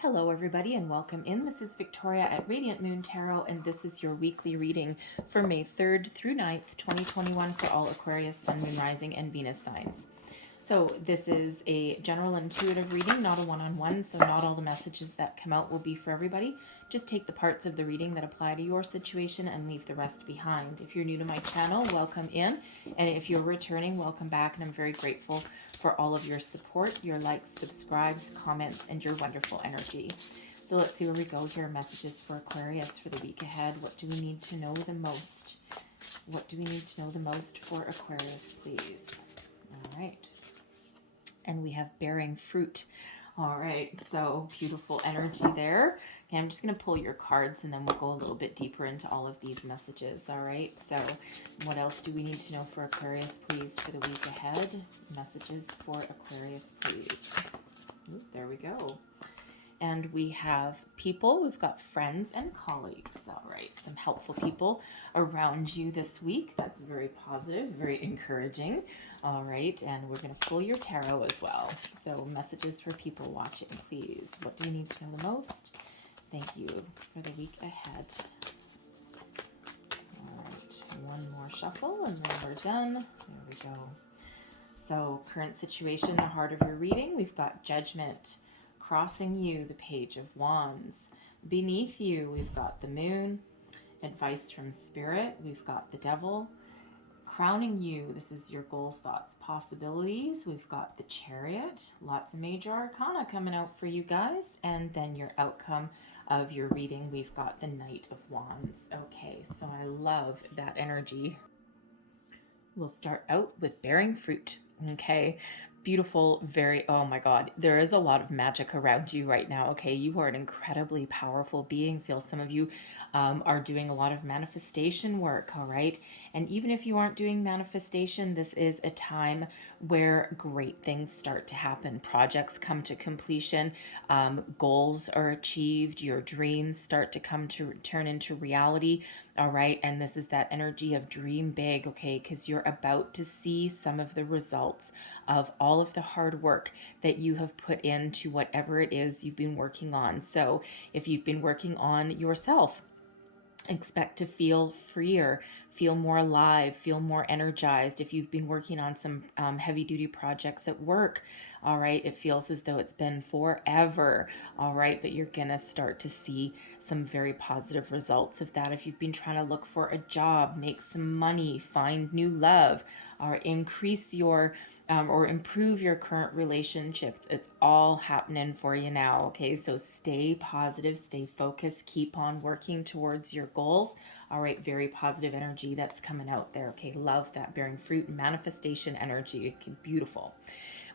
Hello everybody and welcome in. This is Victoria at Radiant Moon Tarot, and this is your weekly reading for May 3rd through 9th, 2021 for all Aquarius, Sun, Moon, Rising, and Venus signs. So this is a general intuitive reading, not a one-on-one, so not all the messages that come out will be for everybody. Just take the parts of the reading that apply to your situation and leave the rest behind. If you're new to my channel, welcome in. And if you're returning, welcome back. And I'm very grateful for all of your support, your likes, subscribes, comments, and your wonderful energy. So let's see where we go here. Messages for Aquarius for the week ahead. What do we need to know the most? What do we need to know the most for Aquarius, please? All right. And we have bearing fruit. All right, so beautiful energy there. Okay, I'm just going to pull your cards and then we'll go a little bit deeper into all of these messages. All right, so what else do we need to know for Aquarius, please, for the week ahead? Messages for Aquarius, please. Ooh, there we go. And we have people, we've got friends and colleagues. All right, some helpful people around you this week. That's very positive, very encouraging. All right, and we're going to pull your tarot as well. So messages for people watching, please. What do you need to know the most? Thank you for the week ahead. All right, one more shuffle and then we're done. There we go. So current situation, the heart of your reading, we've got Judgment. Crossing you, the Page of Wands. Beneath you, we've got the Moon. Advice from Spirit, we've got the Devil. Crowning you, this is your goals, thoughts, possibilities. We've got the Chariot. Lots of major arcana coming out for you guys. And then your outcome of your reading, we've got the Knight of Wands. Okay, so I love that energy. We'll start out with bearing fruit. Okay, beautiful, very, oh my God, there is a lot of magic around you right now. Okay, you are an incredibly powerful being. Feel some of you are doing a lot of manifestation work. All right, and even if you aren't doing manifestation, this is a time where great things start to happen. Projects come to completion, goals are achieved, your dreams start to come to turn into reality. All right, and this is that energy of dream big, okay, because you're about to see some of the results of all of the hard work that you have put into whatever it is you've been working on. So if you've been working on yourself, expect to feel freer, feel more alive, feel more energized. If you've been working on some heavy duty projects at work, all right, it feels as though it's been forever, all right, but you're gonna start to see some very positive results of that. If you've been trying to look for a job, make some money, find new love, or increase your or improve your current relationships, it's all happening for you now. Okay, so stay positive, stay focused, keep on working towards your goals. All right, very positive energy that's coming out there. Okay, love that bearing fruit, manifestation energy. Okay, beautiful.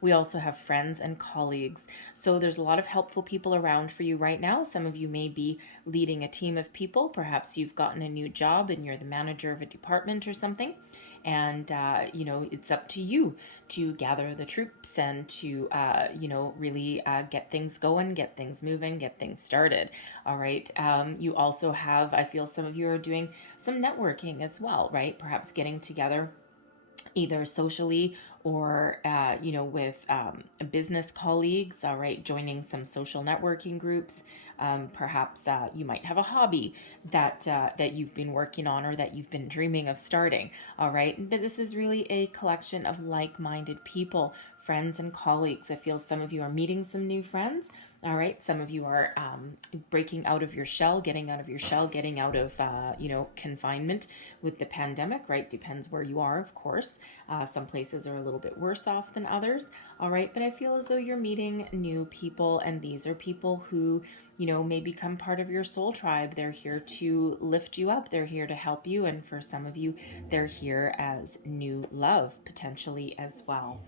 We also have friends and colleagues. So there's a lot of helpful people around for you right now. Some of you may be leading a team of people. Perhaps you've gotten a new job and you're the manager of a department or something. And, it's up to you to gather the troops and to, really get things going, get things moving, get things started. All right. You also have, I feel some of you are doing some networking as well, right? Perhaps getting together either socially or with business colleagues. All right, joining some social networking groups. Perhaps you might have a hobby that you've been working on or that you've been dreaming of starting. All right, but this is really a collection of like-minded people, friends and colleagues. I feel some of you are meeting some new friends. All right, some of you are breaking out of your shell, getting out of your shell, getting out of confinement with the pandemic, right? Depends where you are, of course. Some places are a little bit worse off than others. All right, but I feel as though you're meeting new people, and these are people who may become part of your soul tribe. They're here to lift you up. They're here to help you, and for some of you, they're here as new love potentially as well.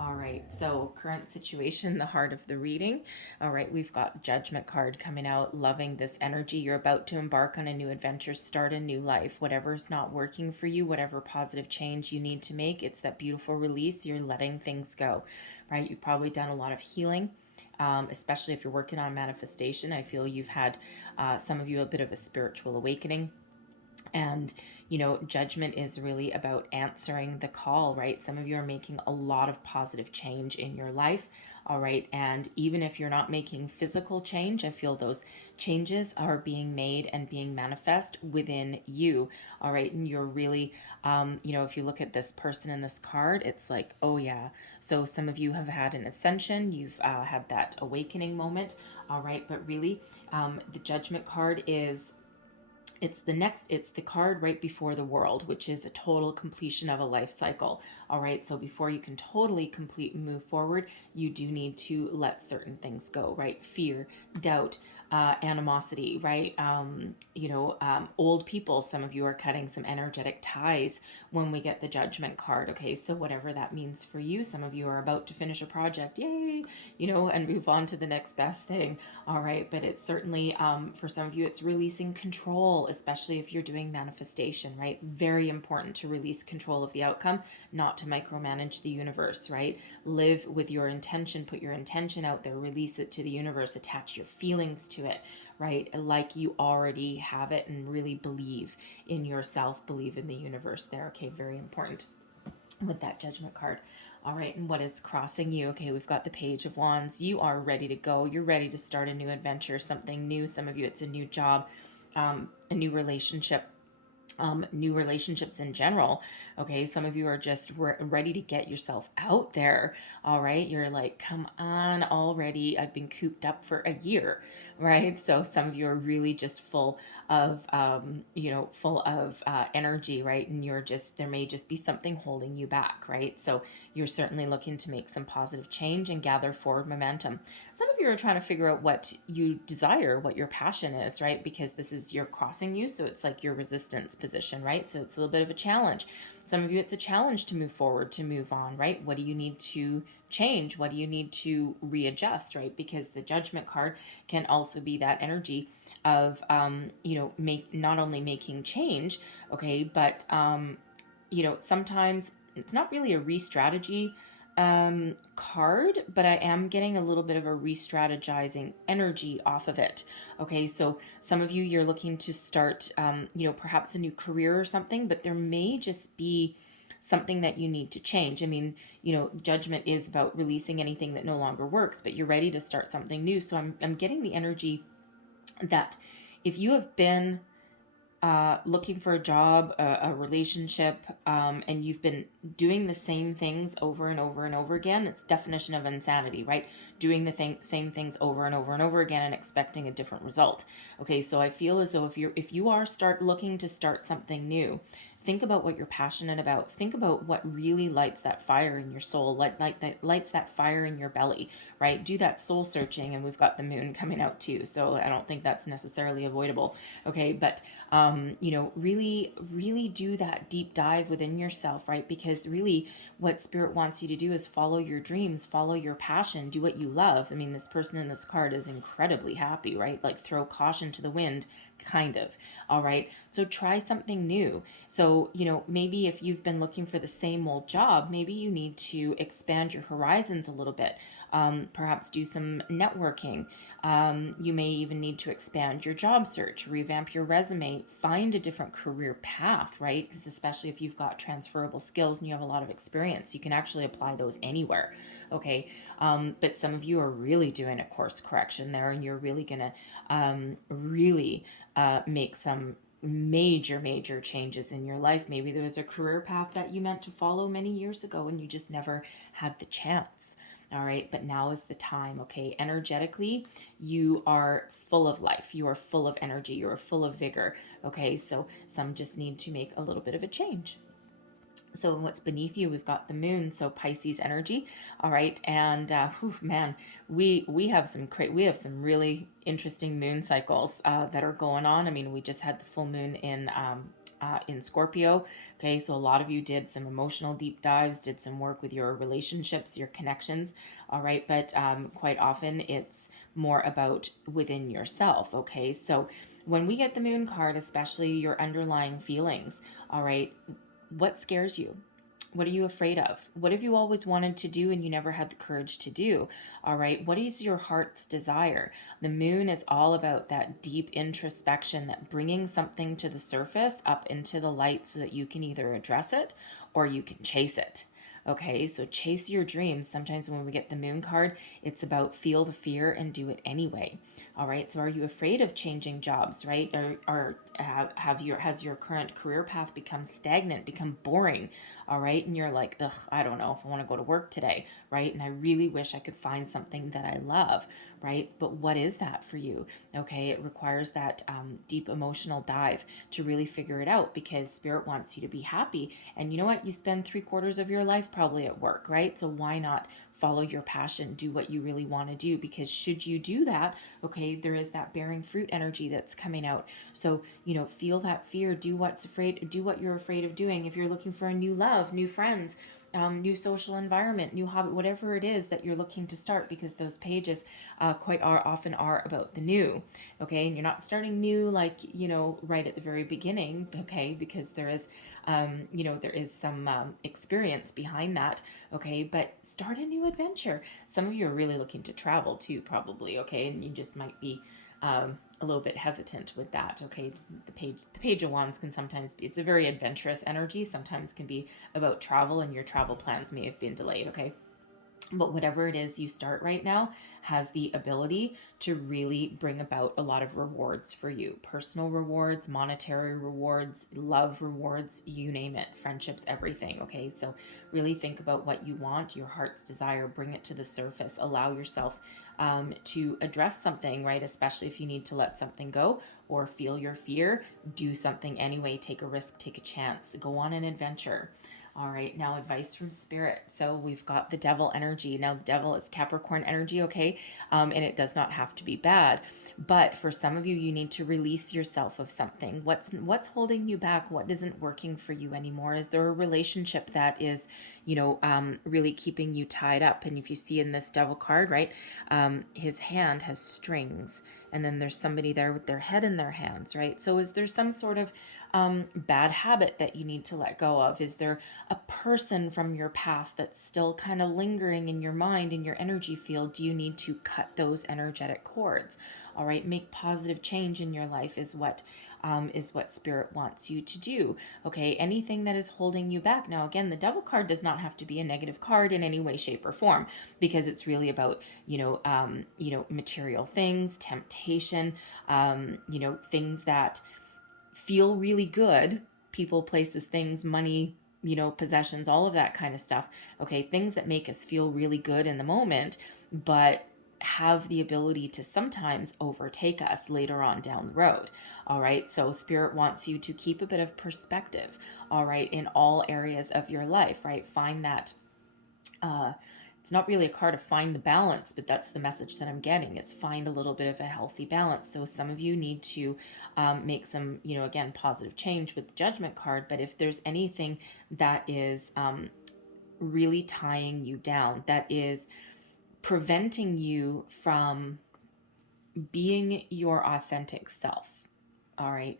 All right, so current situation, the heart of the reading. All right, we've got Judgment card coming out, loving this energy. You're about to embark on a new adventure, start a new life. Whatever's not working for you, whatever positive change you need to make, it's that beautiful release. You're letting things go, right? You've probably done a lot of healing, especially if you're working on manifestation. I feel you've had, some of you, a bit of a spiritual awakening. And judgment is really about answering the call, right? Some of you are making a lot of positive change in your life. all right? And even if you're not making physical change, I feel those changes are being made and being manifest within you, all right? And you're really, if you look at this person in this card, it's like, oh yeah. So some of you have had an ascension, you've had that awakening moment, all right? But really, the Judgment card is, it's the card right before the World, which is a total completion of a life cycle. All right, so before you can totally complete and move forward, you do need to let certain things go, right? Fear, doubt, animosity, right? Old people, some of you are cutting some energetic ties when we get the Judgment card. Okay, so whatever that means for you, some of you are about to finish a project, yay, and move on to the next best thing. All right, but it's certainly, for some of you, it's releasing control, especially if you're doing manifestation, right? Very important to release control of the outcome, not to micromanage the universe, right? Live with your intention, put your intention out there, release it to the universe, attach your feelings to it, right? Like you already have it, and really believe in yourself, believe in the universe there. Okay, very important with that Judgment card. All right, and what is crossing you? Okay, we've got the Page of Wands. You are ready to go. You're ready to start a new adventure, something new. Some of you, it's a new job, a new relationship, new relationships in general. Okay, some of you are just ready to get yourself out there. All right, you're like, come on already. I've been cooped up for a year, right? So some of you are really just full of, energy, right? And there may just be something holding you back, right? So you're certainly looking to make some positive change and gather forward momentum. Some of you are trying to figure out what you desire, what your passion is, right? Because this is, you're crossing you, so it's like your resistance position, right? So it's a little bit of a challenge. Some of you, it's a challenge to move forward, to move on, right? What do you need to change? What do you need to readjust, right? Because the Judgment card can also be that energy of, not only making change, okay, but, sometimes it's not really a re-strategy card, but I am getting a little bit of a re-strategizing energy off of it. Okay, so some of you, you're looking to start, perhaps a new career or something, but there may just be something that you need to change. I mean, Judgment is about releasing anything that no longer works, but you're ready to start something new. So I'm getting the energy that if you have been looking for a job, a relationship, and you've been doing the same things over and over and over again, it's definition of insanity, right? Doing the same things over and over and over again and expecting a different result. Okay, so I feel as though if you are looking to start something new, think about what you're passionate about. Think about what really lights that fire in your soul, lights that fire in your belly, right? Do that soul searching, and we've got the moon coming out too, so I don't think that's necessarily avoidable. Okay, but really do that deep dive within yourself, right? Because really what Spirit wants you to do is follow your dreams, follow your passion, do what you love. I mean, this person in this card is incredibly happy, right? Like throw caution to the wind, kind of. All right, so try something new. So maybe if you've been looking for the same old job, maybe you need to expand your horizons a little bit. Perhaps do some networking. You may even need to expand your job search, revamp your resume, find a different career path, right? Because especially if you've got transferable skills and you have a lot of experience, you can actually apply those anywhere. Okay, but some of you are really doing a course correction there, and you're really gonna really make some major changes in your life. Maybe there was a career path that you meant to follow many years ago and you just never had the chance. All right, but now is the time. Okay, energetically, you are full of life, you are full of energy, you are full of vigor. Okay, so some just need to make a little bit of a change. So what's beneath you, we've got the moon, so Pisces energy. All right, and man, we have some really interesting moon cycles that are going on. I mean, we just had the full moon in Scorpio. Okay, so a lot of you did some emotional deep dives, did some work with your relationships, your connections. All right, but quite often it's more about within yourself. Okay, so when we get the moon card, especially your underlying feelings, all right, what scares you? What are you afraid of? What have you always wanted to do and you never had the courage to do? All right. What is your heart's desire? The moon is all about that deep introspection, that bringing something to the surface up into the light so that you can either address it or you can chase it. Okay, so chase your dreams. Sometimes when we get the moon card, it's about feel the fear and do it anyway. All right, so are you afraid of changing jobs, right? Has your current career path become stagnant, become boring? All right, and you're like, ugh, I don't know if I want to go to work today, right? And I really wish I could find something that I love, right? But what is that for you? Okay, it requires that deep emotional dive to really figure it out, because spirit wants you to be happy. And you know what? You spend 3/4 of your life probably at work, right? So why not follow your passion, do what you really want to do? Because should you do that, okay, there is that bearing fruit energy that's coming out. So, feel that fear, do what you're afraid of doing. If you're looking for a new love, new friends, new social environment, new hobby, whatever it is that you're looking to start, because those pages quite often are about the new. Okay, and you're not starting new like right at the very beginning. Okay, because there is some experience behind that. Okay, but start a new adventure. Some of you are really looking to travel too, probably. Okay, and you just might be a little bit hesitant with that. Okay, just the page of wands can sometimes be, it's a very adventurous energy, sometimes can be about travel, and your travel plans may have been delayed. Okay, but whatever it is you start right now has the ability to really bring about a lot of rewards for you. Personal rewards, monetary rewards, love rewards, you name it, friendships, everything. Okay, so really think about what you want, your heart's desire, bring it to the surface, allow yourself to address something, right? Especially if you need to let something go or feel your fear, do something anyway, take a risk, take a chance, go on an adventure. All right, now advice from spirit. So we've got the devil energy. Now the devil is Capricorn energy, okay? And it does not have to be bad. But for some of you, you need to release yourself of something. What's holding you back? What isn't working for you anymore? Is there a relationship that is, really keeping you tied up? And if you see in this devil card, right, his hand has strings, and then there's somebody there with their head in their hands, right? So is there some sort of bad habit that you need to let go of? Is there a person from your past that's still kind of lingering in your mind, in your energy field? Do you need to cut those energetic cords? All right, make positive change in your life is what spirit wants you to do. Okay, anything that is holding you back. Now, again, the devil card does not have to be a negative card in any way, shape, or form, because it's really about material things, temptation, things that feel really good, people, places, things, money, possessions, all of that kind of stuff. Okay, things that make us feel really good in the moment, but have the ability to sometimes overtake us later on down the road. All right, so spirit wants you to keep a bit of perspective, all right, in all areas of your life, right? Find that it's not really a card to find the balance, but that's the message that I'm getting, is find a little bit of a healthy balance. So some of you need to make some, again, positive change with the judgment card. But if there's anything that is really tying you down, that is preventing you from being your authentic self, all right,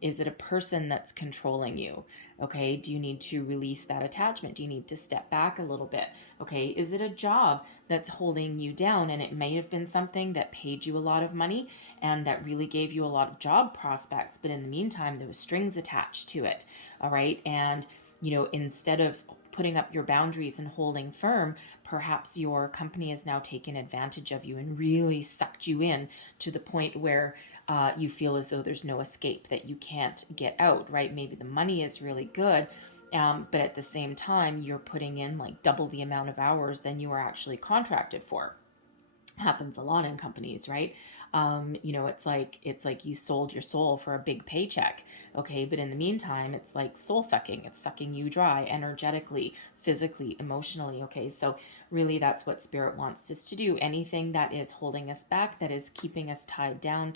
is it a person that's controlling you? Okay, do you need to release that attachment? Do you need to step back a little bit? Okay, is it a job that's holding you down, and it may have been something that paid you a lot of money and that really gave you a lot of job prospects, but in the meantime there was strings attached to it. All right, and instead of putting up your boundaries and holding firm, perhaps your company has now taken advantage of you and really sucked you in to the point where you feel as though there's no escape, that you can't get out, right? Maybe the money is really good, but at the same time, you're putting in like double the amount of hours than you are actually contracted for. Happens a lot in companies, right? It's like you sold your soul for a big paycheck. Okay, but in the meantime, it's like soul sucking. It's sucking you dry energetically, physically, emotionally. Okay, so really that's what spirit wants us to do. Anything that is holding us back, that is keeping us tied down,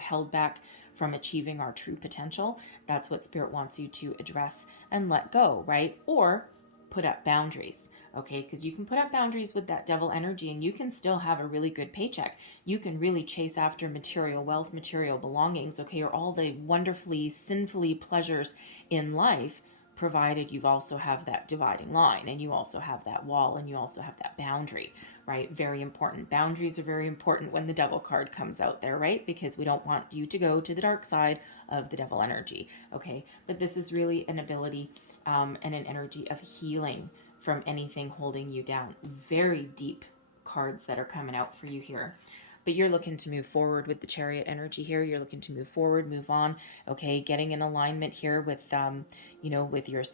held back from achieving our true potential, that's what spirit wants you to address and let go, right? Or put up boundaries. Okay, because you can put up boundaries with that devil energy and you can still have a really good paycheck. You can really chase after material wealth, material belongings, okay, or all the wonderfully, sinfully pleasures in life. provided you've also have that dividing line, and you also have that wall, and you also have that boundary, right? Very important. Boundaries are very important when the devil card comes out there, right? Because we don't want you to go to the dark side of the devil energy, okay? But this is really an ability and an energy of healing from anything holding you down. Very deep cards that are coming out for you here. But you're looking to move forward with the Chariot energy here. You're looking to move forward, move on, okay? Getting in alignment here with, you know, with your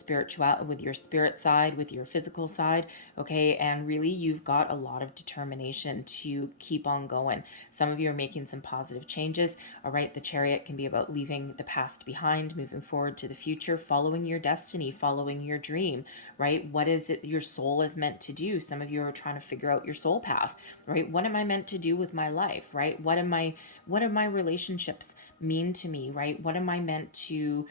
with your spirit side, with your physical side, okay? And really, you've got a lot of determination to keep on going. Some of you are making some positive changes, all right? The Chariot can be about leaving the past behind, moving forward to the future, following your destiny, following your dream, right? What is it your soul is meant to do? Some of you are trying to figure out your soul path, right? What am I meant to do with my life, right? What do my relationships mean to me, right? What am I meant to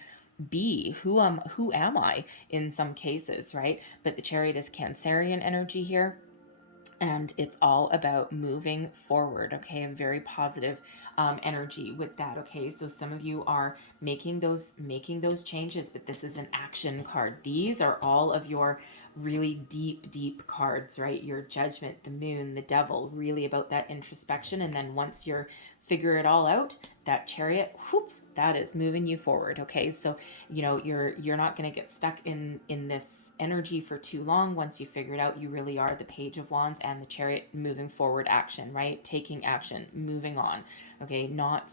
be? Who am I in some cases, right? But the Chariot is Cancerian energy here, and it's all about moving forward, okay? A very positive energy with that, okay? So some of you are making those changes, but this is an action card. These are all of your really deep cards, right? Your Judgment, the Moon, the Devil, really about that introspection. And then once you're figure it all out, that Chariot, whoop, that is moving you forward, okay? So, you know, you're not going to get stuck in this energy for too long. Once you figure it out, you really are the Page of Wands and the Chariot, moving forward, action, right? Taking action, moving on, okay? Not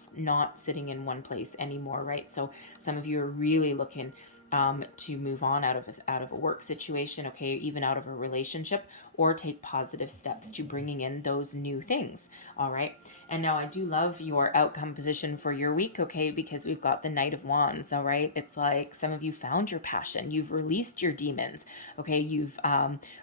sitting in one place anymore, right? So some of you are really looking to move on out of a work situation, okay, even out of a relationship, or take positive steps to bringing in those new things, all right? And now I do love your outcome position for your week, okay, because we've got the Knight of Wands, all right? It's like some of you found your passion, you've released your demons, okay? You've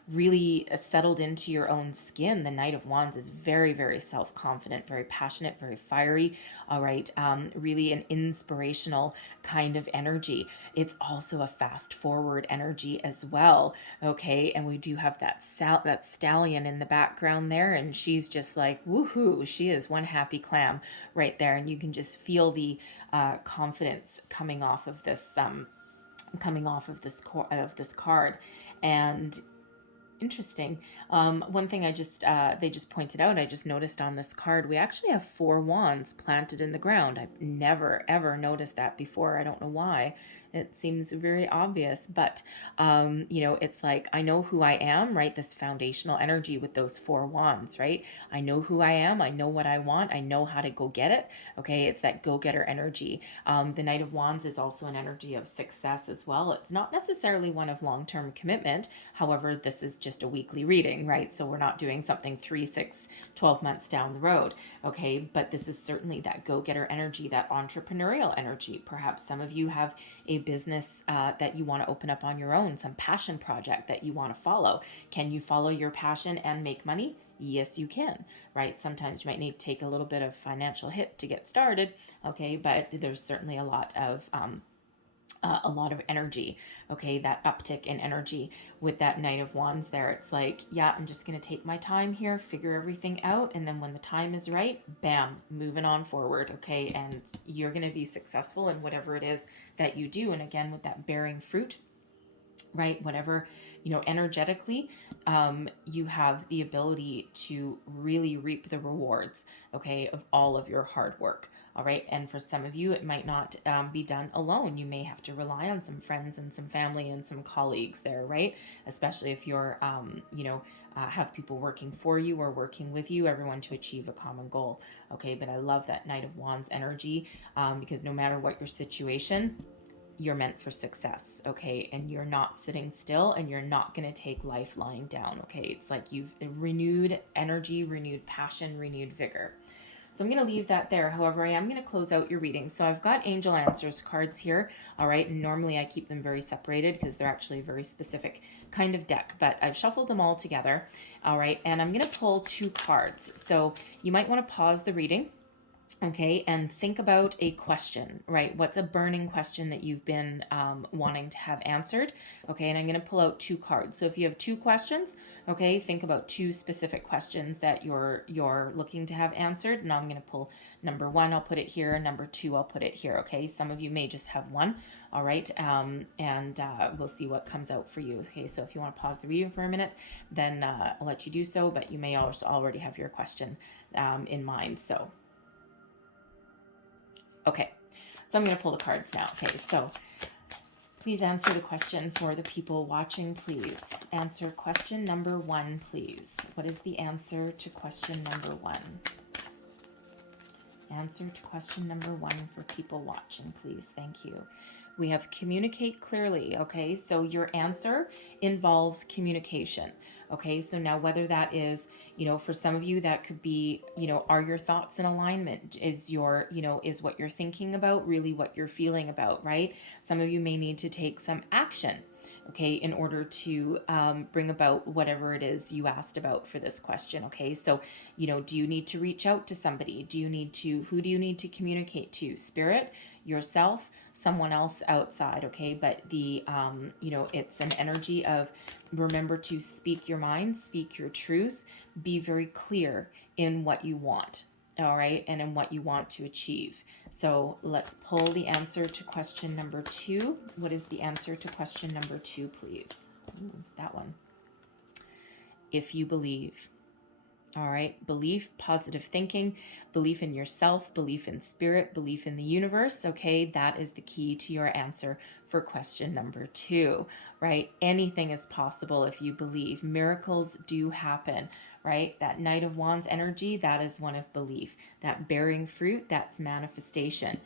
really settled into your own skin. The Knight of Wands is very self-confident, very passionate, very fiery, all right? Really an inspirational kind of energy. It's also a fast forward energy as well, okay? And we do have that stallion in the background there, and she's just like, woohoo, she is one happy clam right there, and you can just feel the confidence coming off of this card. And interesting. One thing they just pointed out, I just noticed on this card, we actually have 4 wands planted in the ground. I've never ever noticed that before. I don't know why. It seems very obvious, but you know, it's like, I know who I am, right? This foundational energy with those 4 wands, right? I know who I am. I know what I want. I know how to go get it. Okay. It's that go-getter energy. The Knight of Wands is also an energy of success as well. It's not necessarily one of long-term commitment. However, this is just a weekly reading, right? So we're not doing something 3, 6, 12 months down the road. Okay. But this is certainly that go-getter energy, that entrepreneurial energy. Perhaps some of you have a business that you want to open up on your own, some passion project that you want to follow. Can you follow your passion and make money? Yes, you can, right? Sometimes you might need to take a little bit of financial hit to get started, okay? But there's certainly a lot of energy, okay? That uptick in energy with that Knight of Wands there. It's like, yeah, I'm just going to take my time here, figure everything out, and then when the time is right, bam, moving on forward, okay? And you're going to be successful in whatever it is that you do. And again, with that bearing fruit, right? Whatever, you know, energetically, you have the ability to really reap the rewards, okay, of all of your hard work. All right. And for some of you, it might not be done alone. You may have to rely on some friends and some family and some colleagues there, right? Especially if you're, you know, have people working for you or working with you, everyone to achieve a common goal. Okay. But I love that Knight of Wands energy because no matter what your situation, you're meant for success, okay? And you're not sitting still, and you're not going to take life lying down, okay? It's like you've renewed energy, renewed passion, renewed vigor. So I'm going to leave that there. However, I am going to close out your reading. So I've got Angel Answers cards here, all right? And normally I keep them very separated because they're actually a very specific kind of deck, but I've shuffled them all together, all right? And I'm going to pull 2 cards. So you might want to pause the reading, Okay, and think about a question, right? What's a burning question that you've been wanting to have answered? Okay, and I'm going to pull out 2 cards. So if you have 2 questions, okay, think about 2 specific questions that you're looking to have answered. And I'm going to pull number 1. I'll put it here. Number 2. I'll put it here. Okay, some of you may just have one. All right, and we'll see what comes out for you. Okay, so if you want to pause the reading for a minute, then I'll let you do so. But you may also already have your question in mind. So. Okay, so I'm going to pull the cards now. Okay, so please answer the question for the people watching, please. Answer question number 1, please. What is the answer to question number 1? Answer to question number 1 for people watching, please. Thank you. We have communicate clearly. Okay, so your answer involves communication. Okay, so now whether that is, for some of you that could be, are your thoughts in alignment? Is is what you're thinking about really what you're feeling about, right? Some of you may need to take some action, okay, in order to bring about whatever it is you asked about for this question. Okay, so do you need to reach out to somebody? Who do you need to communicate to? Spirit, yourself, someone else outside? Okay, but the it's an energy of, remember to speak your mind, speak your truth, be very clear in what you want. All right, and in what you want to achieve. So let's pull the answer to question number 2. What is the answer to question number 2, please? Ooh, that one. If you believe. All right, belief, positive thinking, belief in yourself, belief in spirit, belief in the universe. Okay, that is the key to your answer for question number 2, right? Anything is possible if you believe. Miracles do happen, right? That Knight of Wands energy, that is one of belief. That bearing fruit, that's manifestation.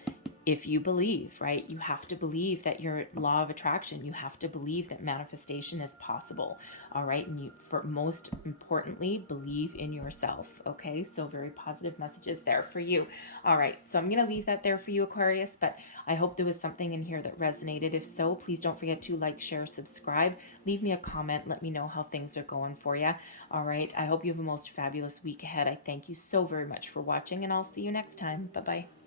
If you believe, right? You have to believe that your law of attraction, you have to believe that manifestation is possible. All right, and you, for most importantly, believe in yourself. Okay, so very positive messages there for you. All right, so I'm going to leave that there for you, Aquarius, but I hope there was something in here that resonated. If so, please don't forget to like, share, subscribe, leave me a comment, let me know how things are going for you. All right, I hope you have a most fabulous week ahead. I thank you so very much for watching, and I'll see you next time. Bye-bye.